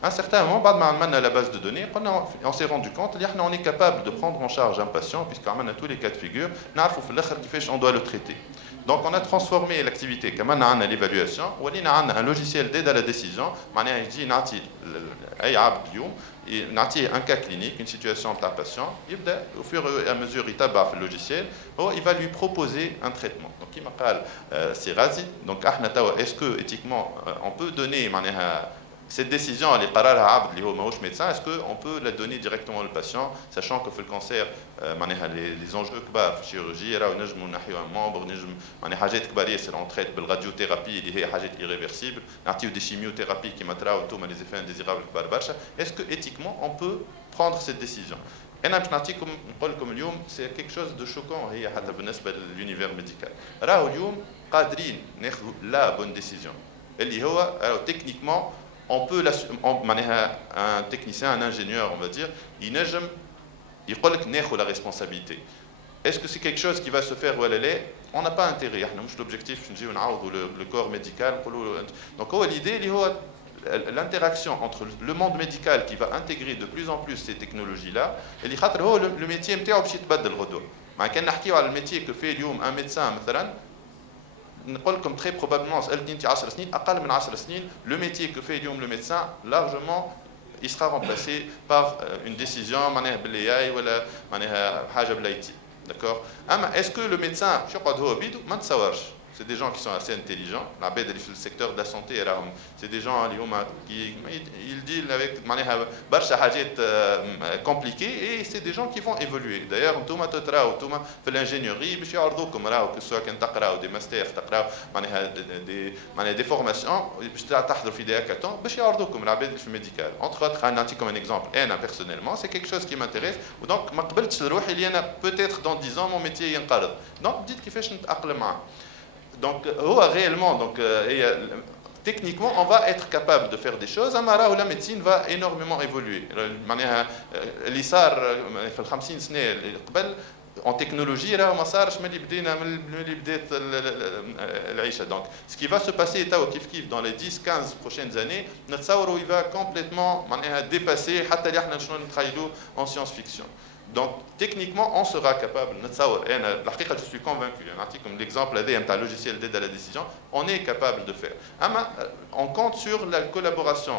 À un certain moment, بعد ما la base de données, on s'est rendu compte qu'on est capable de prendre en charge un patient, puisqu'on a tous les cas de figure, on doit le traiter. Donc on a transformé l'activité, comme on a l'évaluation, on a un logiciel d'aide à la décision, on a un cas clinique, une situation de la patient, au fur et à mesure il tabac le logiciel, il va lui proposer un traitement. Donc il m'appelle Sirazi, donc est-ce que éthiquement on peut donner cette décision, médecin, est-ce qu'on peut la donner directement au patient, sachant que le cancer, les enjeux de la chirurgie, un membre, on traite de la radiothérapie, qui est irréversible, des chimiothérapies qui ont les effets indésirables. Est-ce que éthiquement on peut prendre cette décision? C'est quelque chose de choquant dans l'univers médical. La bonne décision. Techniquement, on peut un technicien, un ingénieur, on va dire, il prend la responsabilité. Est-ce que c'est quelque chose qui va se faire ou elle est? On n'a pas intérêt. L'objectif, le corps médical. Donc l'idée, l'interaction entre le monde médical qui va intégrer de plus en plus ces technologies-là, et le métier le métier que fait un médecin, comme très probablement, le métier que fait le médecin, largement, il sera remplacé par une décision, d'accord? Est-ce que le médecin, c'est des gens qui sont assez intelligents, le secteur de la santé, c'est des gens qui ils deal avec compliquées et c'est des gens qui vont évoluer. D'ailleurs, في l'ingénierie, que ce soit des masters, des formations, médical. Entre autres, comme un exemple, personnellement, c'est quelque chose qui m'intéresse. Donc, peut-être dans 10 ans, mon métier est en donc, dites qu'il fait donc, réellement, donc, techniquement, on va être capable de faire des choses. Amara, où la médecine va énormément évoluer. En technologie, donc, ce qui va se passer dans les 10-15 prochaines années, notre il va complètement dépasser en science-fiction. Donc, techniquement, on sera capable. Je suis convaincu. Comme l'exemple d'un logiciel d'aide à la décision, on est capable de faire. On compte sur la collaboration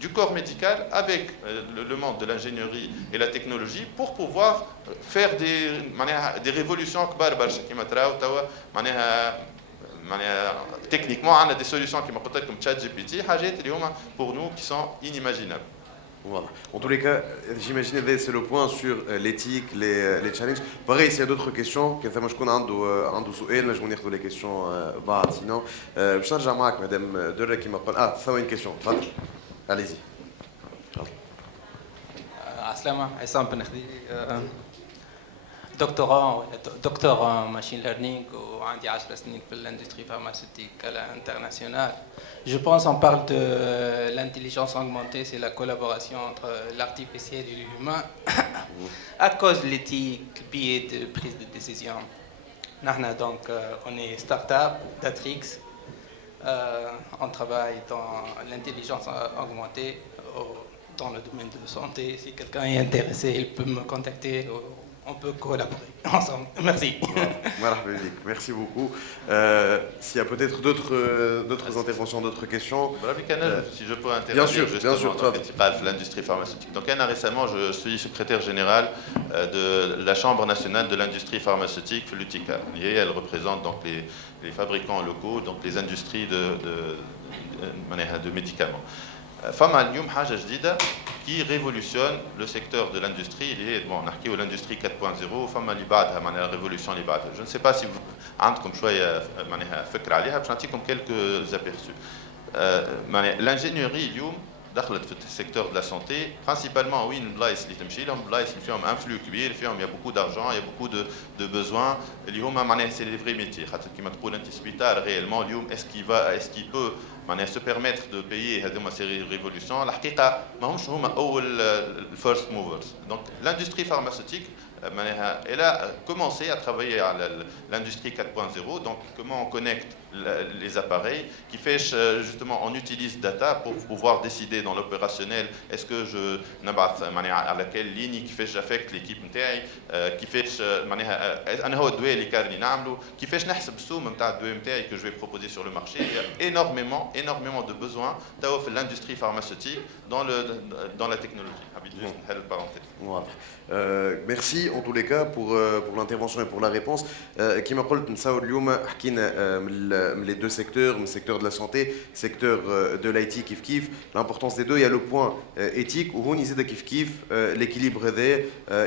du corps médical avec le monde de l'ingénierie et la technologie pour pouvoir faire des révolutions techniquement, on a des solutions qui m'ont comme ChatGPT, pour nous qui sont inimaginables. Voilà. En tous les cas, j'imagine que c'est le point sur l'éthique, les challenges. Pareil, s'il y a d'autres questions, كيف ما شكون عنده سؤال نجموا ناخذوا les questions بعد sinon باش نرجع معك مدام درة كيما قال ثواني كيسيون تفضل allez-y. عسلامة عصام بن خدي دكتور ماشين ليرنينغ وعندي 10 سنين في الاندستري pharmaceutique à l'international. Je pense qu'on parle de l'intelligence augmentée, c'est la collaboration entre l'artificiel et l'humain à cause de l'éthique, le biais de prise de décision. Donc, on est start-up, Datrix, on travaille dans l'intelligence augmentée dans le domaine de la santé. Si quelqu'un est intéressé, il peut me contacter. On peut collaborer ensemble. Merci. Merci beaucoup. S'il y a peut-être d'autres interventions, d'autres questions. Si je peux intervenir justement dans l'industrie pharmaceutique. Donc récemment, je suis secrétaire général de la Chambre nationale de l'industrie pharmaceutique, l'UTICA. Elle représente donc les fabricants locaux, donc les industries de médicaments. فما اليوم حاجه جديده qui révolutionne le secteur de l'industrie اللي هي نحكيو l'industrie 4.0 فما اللي بعدها معناها révolution اللي بعدها. Je ne sais pas si vous عندكم شويه معناها فكره عليها باش نعطيكم quelques aperçus. معناها l'ingénierie اليوم دخلت في السيكتور de la santé principalement وين البلايص اللي تمشي لهم بلايص اللي فيهم ان فلو كبير فيهم يا بوكو دارجون يا بوكو دو بوزوان اللي هما معناها سي لي فري ميتي خاطر كيما تقول انت سبيطار ريالمون اليوم اسكي بو معناها se permettre de payer هذوما سي ريفولوسيون الحقيقه ماهمش هما اول الفيرست موفرز. دونك l'industrie pharmaceutique elle a commencé à travailler à l'industrie 4.0, donc comment on connecte les appareils, qui fait justement on utilise data pour pouvoir décider dans l'opérationnel est-ce que je n'abate à laquelle ligne qui fait j'affecte l'équipe نتاعي qui fait انا هو الدواء اللي كارني نعمله qui fait نحسب السوم نتاع الدواء نتاعي que je vais proposer sur le marché. Il y a énormément de besoins dans l'industrie pharmaceutique dans la technologie. Voilà. Merci en tous les cas pour l'intervention et pour la réponse. كما قلت نساو اليوم حكينا من les deux secteurs, le secteur de la santé, le secteur de l'IT كيف كيف. L'importance des deux, il y a le point éthique où هون يزيد كيف كيف l'équilibre هذا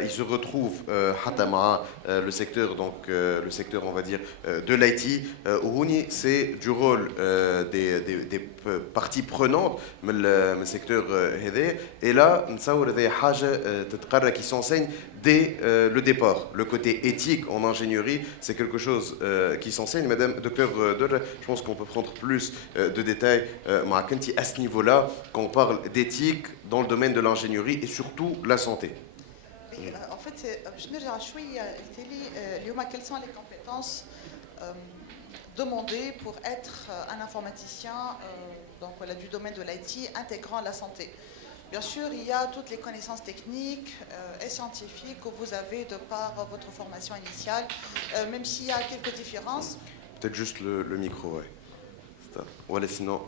il se retrouve حتى مع le secteur donc le secteur on va dire de l'IT où هون c'est du rôle des parties prenantes من le secteur هذا. Et là نساو هذا حاجه تتقرر qui s'enseigne dès le départ. Le côté éthique en ingénierie, c'est quelque chose qui s'enseigne. Madame Docteur Dorre, je pense qu'on peut prendre plus de détails à ce niveau-là, quand on parle d'éthique dans le domaine de l'ingénierie et surtout la santé. En fait, je نرجع شوية اليوم quelles sont les compétences demandées pour être un informaticien donc voilà, du domaine de l'IT intégrant la santé. Bien sûr, il y a toutes les connaissances techniques et scientifiques que vous avez de par votre formation initiale, même s'il y a quelques différences. Peut-être juste le micro, ouais. Voilà, sinon...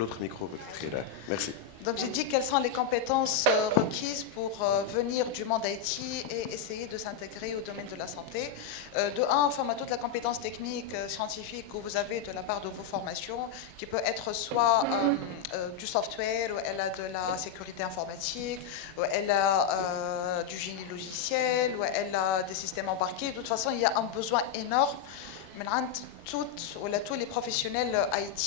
l'autre micro, peut-être. Merci. Donc j'ai dit quelles sont les compétences requises pour venir du monde IT et essayer de s'intégrer au domaine de la santé. De un, enfin, toute la compétence technique, scientifique que vous avez de la part de vos formations, qui peut être soit du software, ou elle a de la sécurité informatique, ou elle a du génie logiciel, ou elle a des systèmes embarqués. De toute façon, il y a un besoin énorme. Tous les professionnels IT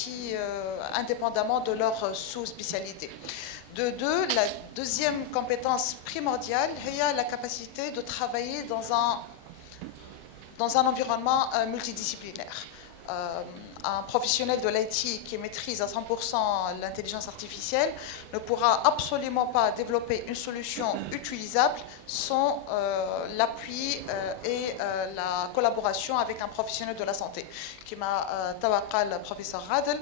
indépendamment de leur sous-spécialité. De deux, la deuxième compétence primordiale, il y a la capacité de travailler dans un environnement multidisciplinaire. un professionnel de l'IT qui maîtrise à 100% l'intelligence artificielle ne pourra absolument pas développer une solution utilisable sans l'appui et la collaboration avec un professionnel de la santé. Comme dit le professeur Radel,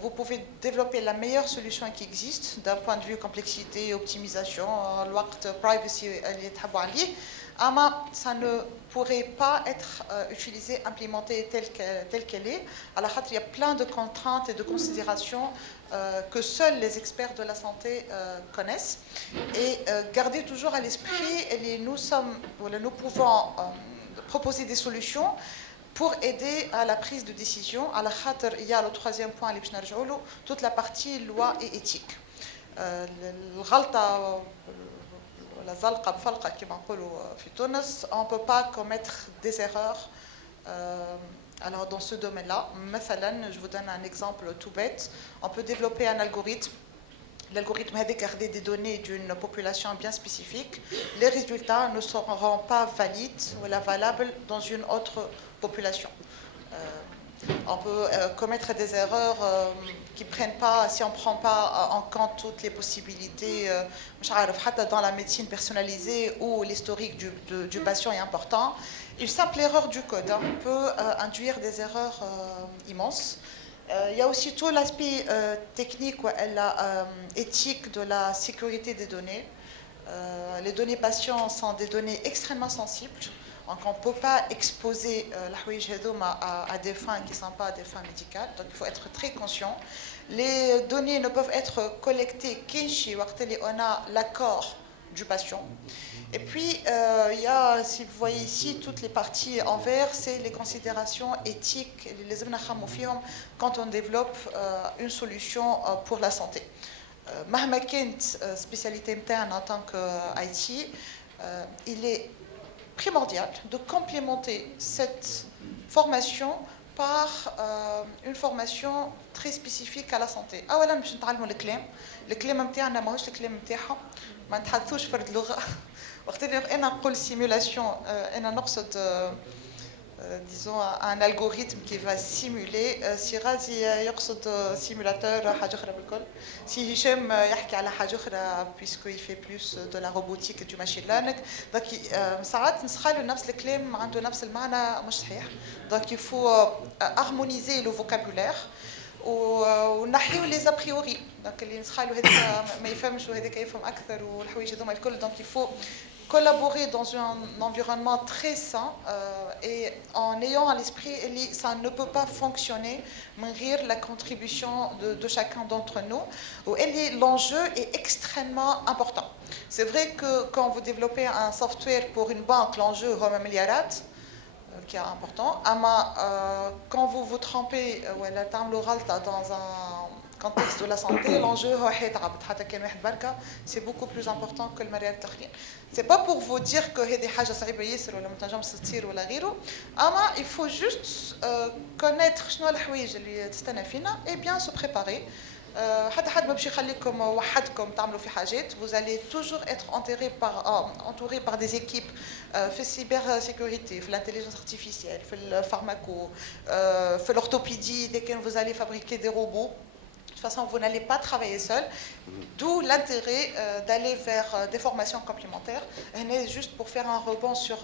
vous pouvez développer la meilleure solution qui existe d'un point de vue complexité, optimisation, privacy, mais ça ne pourrait pas être utilisé, implémenté tel qu'elle est. Alors, il y a plein de contraintes et de considérations que seuls les experts de la santé connaissent. Et gardez toujours à l'esprit, nous pouvons proposer des solutions pour aider à la prise de décision. Alors, il y a le troisième point, toute la partie loi et éthique. On ne peut pas commettre des erreurs alors dans ce domaine-là. Je vous donne un exemple tout bête. On peut développer un algorithme. L'algorithme a gardé des données d'une population bien spécifique. Les résultats ne seront pas valides ou valables dans une autre population. On peut commettre des erreurs qui prennent pas, si on ne prend pas en compte toutes les possibilités, dans la médecine personnalisée où l'historique du patient est important. Une simple erreur du code peut induire des erreurs immenses. Il y a aussi tout l'aspect technique, éthique de la sécurité des données. Les données patients sont des données extrêmement sensibles. Donc on ne peut pas exposer à des fins qui ne sont pas des fins médicales. Donc il faut être très conscient. Les données ne peuvent être collectées on a l'accord du patient. Et puis, il y a, si vous voyez ici, toutes les parties en vert, c'est les considérations éthiques quand on développe une solution pour la santé. Mahma Kent, spécialité interne en tant qu'IT, il est primordial de complémenter cette formation par une formation très spécifique à la santé. اولا باش نتعلموا الكلام نتاعنا ماهوش الكلام نتاعهم ما نتحدثوش فرد لغه وقت اللي انا نقول سيمولاسيون انا نقصد disons un algorithme qui va simuler si غازي يقصد simulateur حاجه اخرى بالكل si هشام يحكي على حاجه اخرى puisque il fait plus de la robotique et du machine learning donc ساعات نسخالوا نفس الكلام عنده نفس المعنى مش صحيح donc il faut harmoniser le vocabulaire ونحيو لي زابريوري دونك اللي نسخالوا هذاك ما يفهمش وهذاك يفهم اكثر والحوايج هذوما الكل دونك il faut collaborer dans un environnement très sain et en ayant à l'esprit ça ne peut pas fonctionner malgré la contribution de chacun d'entre nous. L'enjeu est extrêmement important. C'est vrai que quand vous développez un software pour une banque, l'enjeu est un milliard qui est important. Mais quand vous vous trompez dans un contexte de la santé, l'enjeu c'est beaucoup plus important que le mariage. C'est pas pour vous dire que il faut juste connaître et bien se préparer. Vous allez toujours être entouré par des équipes في cybersécurité, في l'intelligence artificielle, في pharmaco, في l'orthopédie, dès que vous allez fabriquer des robots. De toute façon, vous n'allez pas travailler seul, d'où l'intérêt d'aller vers des formations complémentaires. Et juste pour faire un rebond sur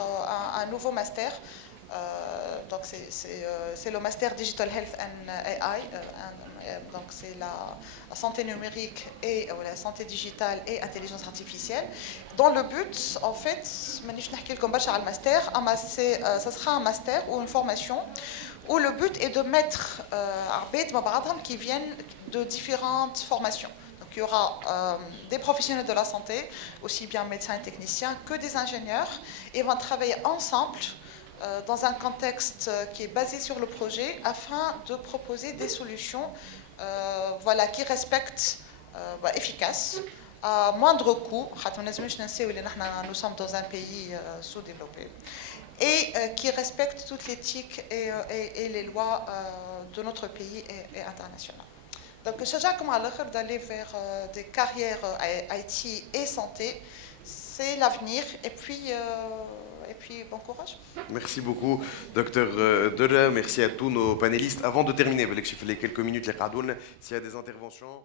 un nouveau master, donc c'est le master Digital Health and AI, donc c'est la santé numérique et la santé digitale et intelligence artificielle. Dans le but, en fait, ça sera un master ou une formation où le but est de mettre qui viennent de différentes formations. Donc il y aura des professionnels de la santé, aussi bien médecins et techniciens que des ingénieurs, et ils vont travailler ensemble dans un contexte qui est basé sur le projet afin de proposer des solutions qui respectent efficaces à moindre coût. Nous sommes dans un pays sous-développé. Et qui respecte toute l'éthique et les lois de notre pays et international. Donc, je suis d'aller vers des carrières IT et santé, c'est l'avenir. Et puis, et puis bon courage. Merci beaucoup, docteur Dere. Merci à tous nos panélistes. Avant de terminer, les quelques minutes, s'il y a des interventions.